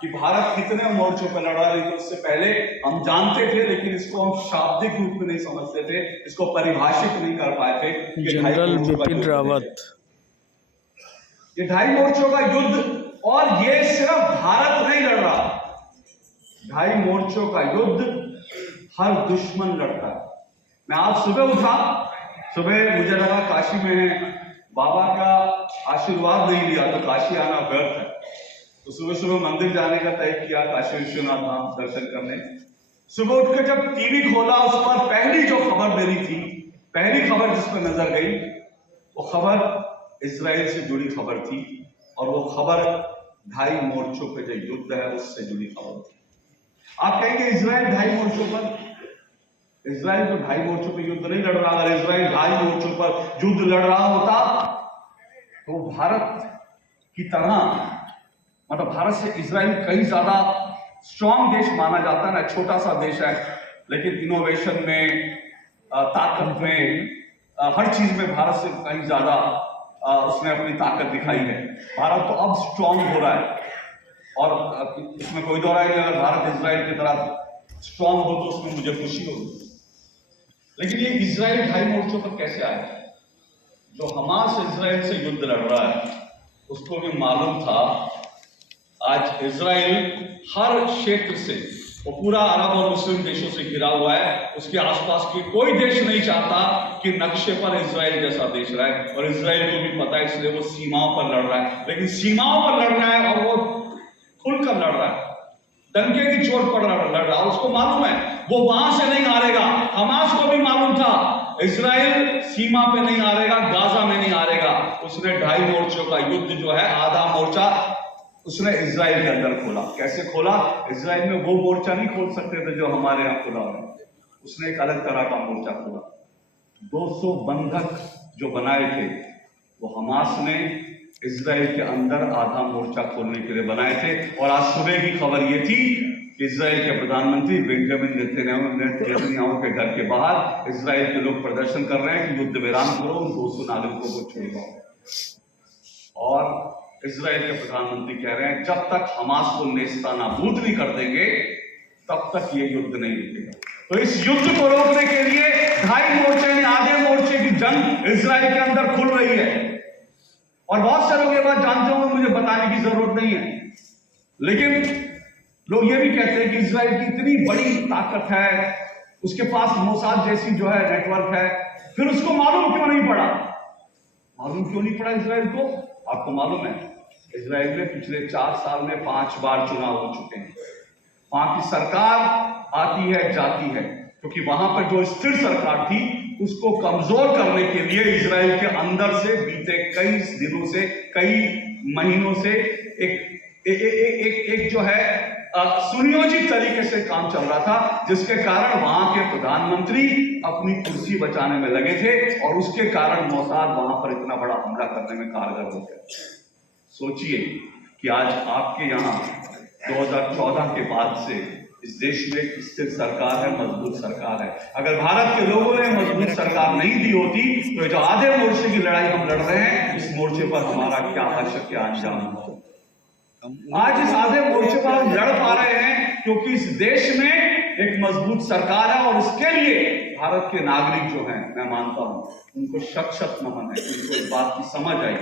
कि भारत कितने मोर्चों पर लड़ा रही थी उससे पहले हम जानते थे, लेकिन इसको हम शाब्दिक रूप में नहीं समझते थे, इसको परिभाषित नहीं कर पाए थे। जनरल बिपिन रावत, ये 2.5 मोर्चों का युद्ध, और ये सिर्फ भारत नहीं लड़ रहा, 2.5 मोर्चों का युद्ध हर दुश्मन लड़ता है। मैं आज सुबह उठा, सुबह मुझे लगा काशी में है, बाबा का आशीर्वाद नहीं लिया तो काशी आना व्यर्थ है, तो सुबह सुबह मंदिर जाने का तय किया, काशी विश्वनाथ धाम दर्शन करने। सुबह उठकर जब टीवी खोला, उस पर पहली जो खबर मेरी थी, पहली खबर जिस पर नजर गई, वो खबर इजराइल से जुड़ी खबर थी, और वो खबर 2.5 मोर्चों पे जो युद्ध है उससे जुड़ी खबर थी। आप कहेंगे इजराइल 2.5 मोर्चों पर, इजराइल तो 2.5 मोर्चों पर युद्ध नहीं लड़ रहा। अगर इजराइल 2.5 मोर्चों पर युद्ध लड़ रहा होता तो भारत की तरह, मतलब भारत से इजराइल कहीं ज्यादा स्ट्रॉन्ग देश माना जाता है ना, छोटा सा देश है, लेकिन इनोवेशन में, ताकत में, हर चीज में भारत से कहीं ज्यादा उसने अपनी ताकत दिखाई है। भारत तो अब स्ट्रॉन्ग हो रहा है, और इसमें कोई दो राय नहीं, अगर भारत इजराइल की तरह स्ट्रॉन्ग हो तो उसमें मुझे खुशी होगी। लेकिन ये इजराइल 2.5 मोर्चों पर कैसे आया? जो हमास इजराइल से युद्ध लड़ रहा है उसको भी मालूम था आज इजराइल हर क्षेत्र से, वो पूरा अरब और मुस्लिम देशों से घिरा हुआ है, उसके आसपास के कोई देश नहीं चाहता कि नक्शे पर इजराइल जैसा देश रहे, और इजराइल को भी पता है, इसलिए वो सीमाओं पर लड़ रहा है। लेकिन सीमाओं पर लड़ रहा है और वो खुलकर लड़ रहा है, डंके की चोट पर लड़ रहा है, उसको मालूम है वो वहां से नहीं हारेगा। हमास को भी मालूम था इजराइल सीमा पे नहीं हारेगा, गाजा में नहीं हारेगा। उसने 2.5 मोर्चों का युद्ध जो है, आधा मोर्चा उसने इजराइल के अंदर खोला। कैसे खोला? इजराइल में वो मोर्चा नहीं खोल सकते थे जो हमारे यहां खुला है, उसने एक अलग तरह का मोर्चा खोला। 200 बंधक जो बनाए थे वो हमास ने इजराइल के अंदर आधा मोर्चा खोलने के लिए बनाए थे। और आज सुबह की खबर ये थी कि इजराइल के प्रधानमंत्री बेंजामिन नेतन्याहू के घर के बाहर इजराइल के लोग प्रदर्शन कर रहे हैं कि युद्ध विराम करो, उन 200 नागरिकों को छोड़ दो। और इजराइल के प्रधानमंत्री कह रहे हैं जब तक हमास को नेस्तनाबूद नहीं कर देंगे तब तक ये युद्ध नहीं रुकेगा। तो इस युद्ध को रोकने के लिए 2.5 मोर्चे यानी आधे मोर्चे की जंग इजराइल के अंदर खुल रही है। और बहुत से लोग ये बात जानते होंगे, मुझे बताने की जरूरत नहीं है, लेकिन लोग ये भी कहते हैं कि इजराइल की इतनी बड़ी ताकत है, उसके पास मोसाद जैसी जो है नेटवर्क है, फिर उसको मालूम क्यों नहीं पड़ा? मालूम क्यों नहीं पड़ा इजराइल को? आपको मालूम है इजराइल में पिछले 4 साल में 5 बार चुनाव हो चुके हैं। वहां की सरकार आती है जाती है, क्योंकि वहां पर जो स्थिर सरकार थी उसको कमजोर करने के लिए इजराइल के अंदर से बीते कई दिनों से, कई महीनों से एक जो है सुनियोजित तरीके से काम चल रहा था, जिसके कारण वहां के प्रधानमंत्री अपनी कुर्सी बचाने में लगे थे, और उसके कारण मोसाद वहां पर इतना बड़ा हमला करने में कारगर हो गया। सोचिए कि आज आपके यहाँ 2014 के बाद से इस देश में एक स्थिर सरकार है, मजबूत सरकार है। अगर भारत के लोगों ने मजबूत सरकार नहीं दी होती तो जो आधे मोर्चे की लड़ाई हम लड़ रहे हैं, इस मोर्चे पर हमारा क्या हश्र, क्या अंजाम होता। आज इस आधे मोर्चे पर हम लड़ पा रहे हैं क्योंकि इस देश में एक मजबूत सरकार है, और इसके लिए भारत के नागरिक जो हैं, मैं मानता हूं उनको शत शत नमन है, उनको इस बात की समझ आई।